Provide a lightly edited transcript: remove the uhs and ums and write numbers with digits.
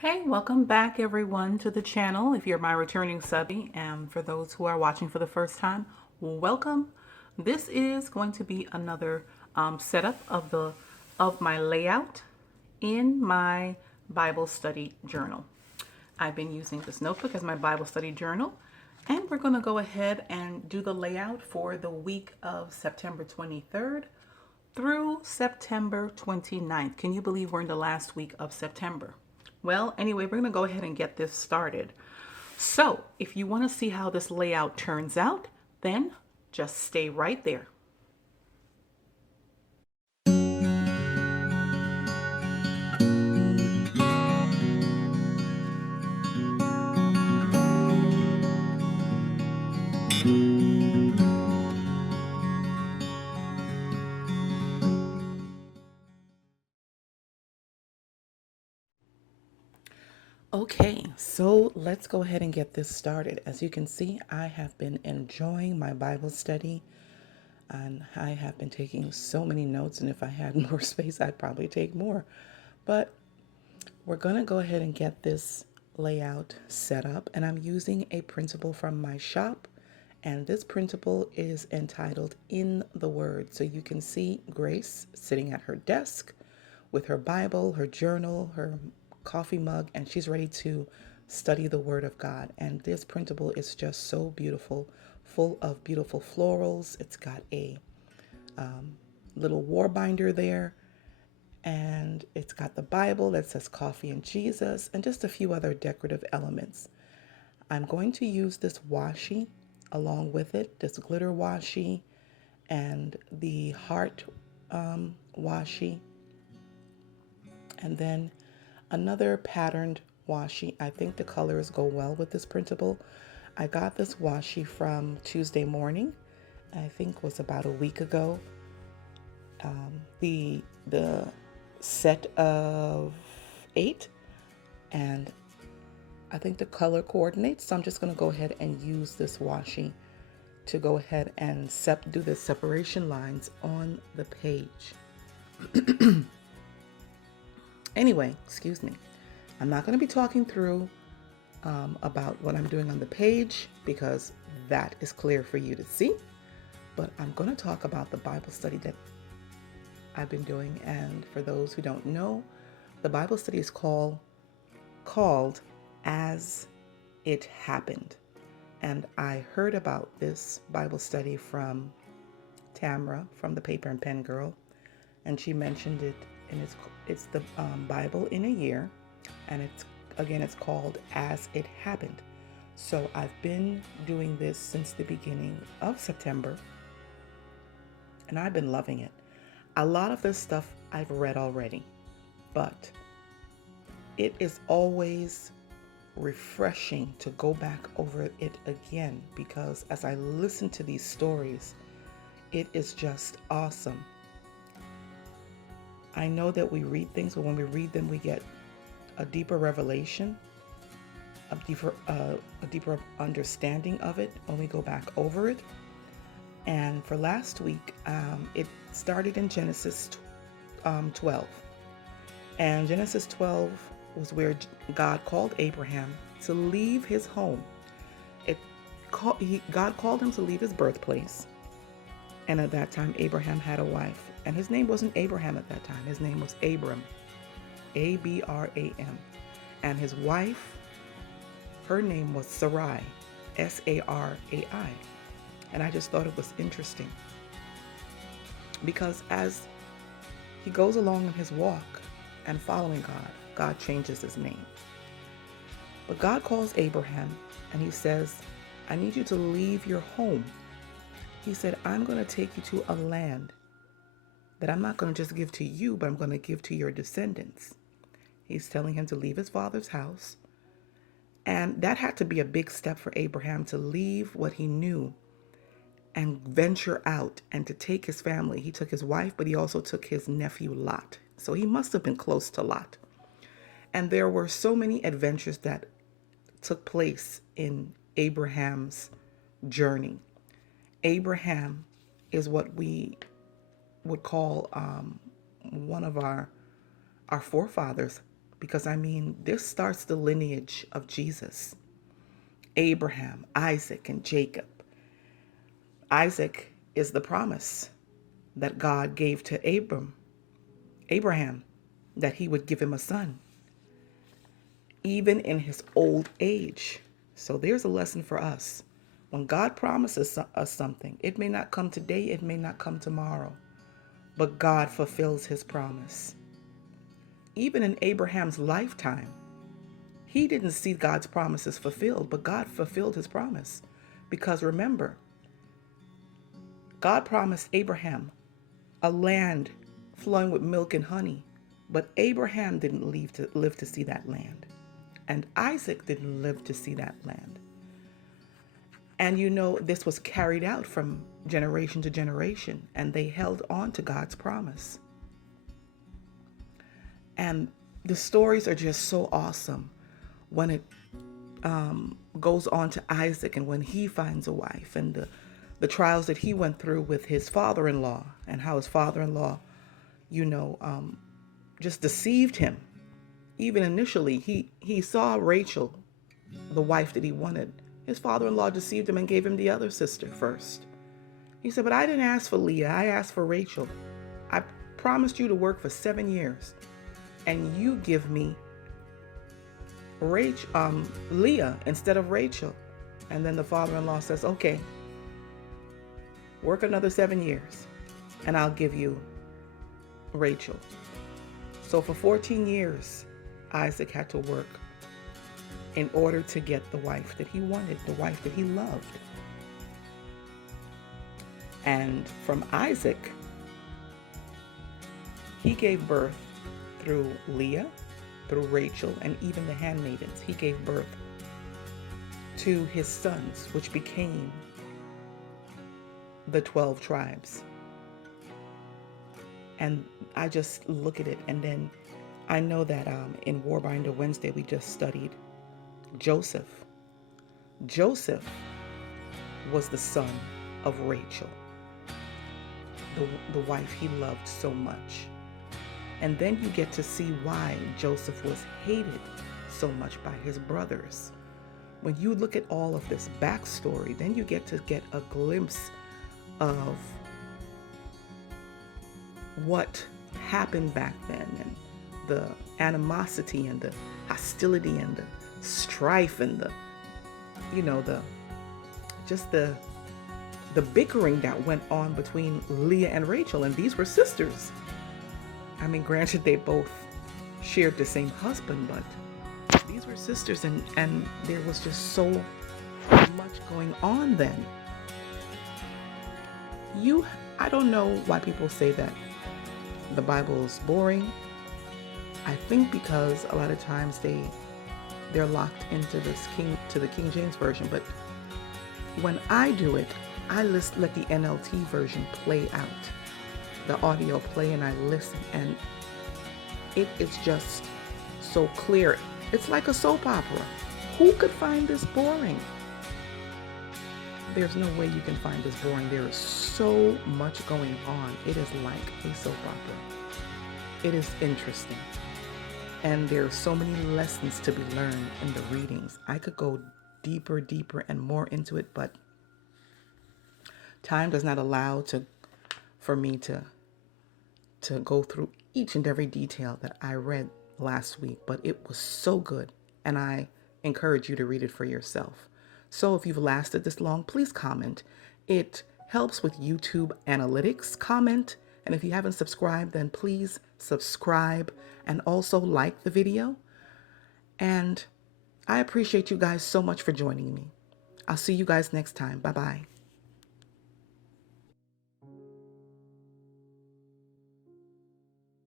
Hey, welcome back everyone to the channel. If you're my returning subby, and for those who are watching for the first time, welcome. This is going to be another setup of my layout in my Bible study journal. I've been using this notebook as my Bible study journal, and we're going to go ahead and do the layout for the week of September 23rd through September 29th. Can you believe we're in the last week of September? Well, anyway, we're going to go ahead and get this started. So if you want to see how this layout turns out, then just stay right there. Okay, so let's go ahead and get this started. As you can see, I have been enjoying my Bible study, and I have been taking so many notes, and if I had more space, I'd probably take more. But we're going to go ahead and get this layout set up, and I'm using a printable from my shop, and this printable is entitled In the Word. So you can see Grace sitting at her desk with her Bible, her journal, her coffee mug, and she's ready to study the Word of God. And this printable is just so beautiful, full of beautiful florals. It's got a little war binder there, and it's got the Bible that says Coffee and Jesus, and just a few other decorative elements. I'm going to use this washi along with it, this glitter washi and the heart washi, and then another patterned washi. I think the colors go well with this printable. I got this washi from Tuesday Morning, I think was about a week ago. The set of 8, and I think the color coordinates, so I'm just going to go ahead and use this washi to go ahead and do the separation lines on the page. Anyway, excuse me. I'm not going to be talking through about what I'm doing on the page because that is clear for you to see, but I'm going to talk about the Bible study that I've been doing. And for those who don't know, the Bible study is called As It Happened. And I heard about this Bible study from Tamra from the Paper and Pen Girl, and she mentioned it, and it's the Bible in a year, and it's called As It Happened. So I've been doing this since the beginning of September, and I've been loving it. A lot of this stuff I've read already, but it is always refreshing to go back over it again, because as I listen to these stories, it is just awesome. I know that we read things, but when we read them, we get a deeper revelation, a deeper understanding of it when we go back over it. And for last week, it started in Genesis 12. And Genesis 12 was where God called Abraham to leave his home. God called him to leave his birthplace. And at that time, Abraham had a wife. And his name wasn't Abraham at that time. His name was Abram. Abram. And his wife, her name was Sarai. Sarai. And I just thought it was interesting, because as he goes along in his walk and following God, God changes his name. But God calls Abraham and he says, I need you to leave your home. He said, I'm going to take you to a land that I'm not going to just give to you, but I'm going to give to your descendants. He's telling him to leave his father's house. And that had to be a big step for Abraham, to leave what he knew and venture out and to take his family. He took his wife, but he also took his nephew Lot. So he must have been close to Lot. And there were so many adventures that took place in Abraham's journey. Abraham is what we would call one of our forefathers. because I mean, this starts the lineage of Jesus. Abraham, Isaac, and Jacob. Isaac is the promise that God gave to Abraham, that he would give him a son, even in his old age. So there's a lesson for us. When God promises us something, it may not come today, it may not come tomorrow, but God fulfills his promise. Even in Abraham's lifetime, he didn't see God's promises fulfilled, but God fulfilled his promise. Because remember, God promised Abraham a land flowing with milk and honey, but Abraham didn't live to see that land. And Isaac didn't live to see that land. And you know, this was carried out from generation to generation, and they held on to God's promise. And the stories are just so awesome when it goes on to Isaac and when he finds a wife, and the trials that he went through with his father-in-law, and how his father-in-law, just deceived him. Even initially, he saw Rachel, the wife that he wanted. His father-in-law deceived him and gave him the other sister first. He said, but I didn't ask for Leah, I asked for Rachel. I promised you to work for 7 years, and you give me Leah instead of Rachel. And then the father-in-law says, okay, work another 7 years, and I'll give you Rachel. So for 14 years, Isaac had to work in order to get the wife that he wanted, the wife that he loved. And from Isaac, he gave birth through Leah, through Rachel, and even the handmaidens. He gave birth to his sons, which became the 12 tribes. And I just look at it, and then I know that in Warbinder Wednesday we just studied Joseph. Joseph was the son of Rachel, the wife he loved so much. And then you get to see why Joseph was hated so much by his brothers. When you look at all of this backstory, then you get a glimpse of what happened back then, and the animosity and the hostility and the strife and the bickering that went on between Leah and Rachel. And these were sisters. I mean, granted, they both shared the same husband, but these were sisters, and there was just so much going on then. I don't know why people say that the Bible is boring. I think because a lot of times they're locked into the King James Version, but when I do it, I let the NLT version play out, the audio play, and I listen, and it is just so clear. It's like a soap opera. Who could find this boring? There's no way you can find this boring. There is so much going on. It is like a soap opera. It is interesting. And there are so many lessons to be learned in the readings. I could go deeper and more into it, but time does not allow for me to go through each and every detail that I read last week. But it was so good, and I encourage you to read it for yourself. So if you've lasted this long, please comment. It helps with YouTube analytics. Comment. And if you haven't subscribed, then please subscribe and also like the video. And I appreciate you guys so much for joining me. I'll see you guys next time. Bye-bye.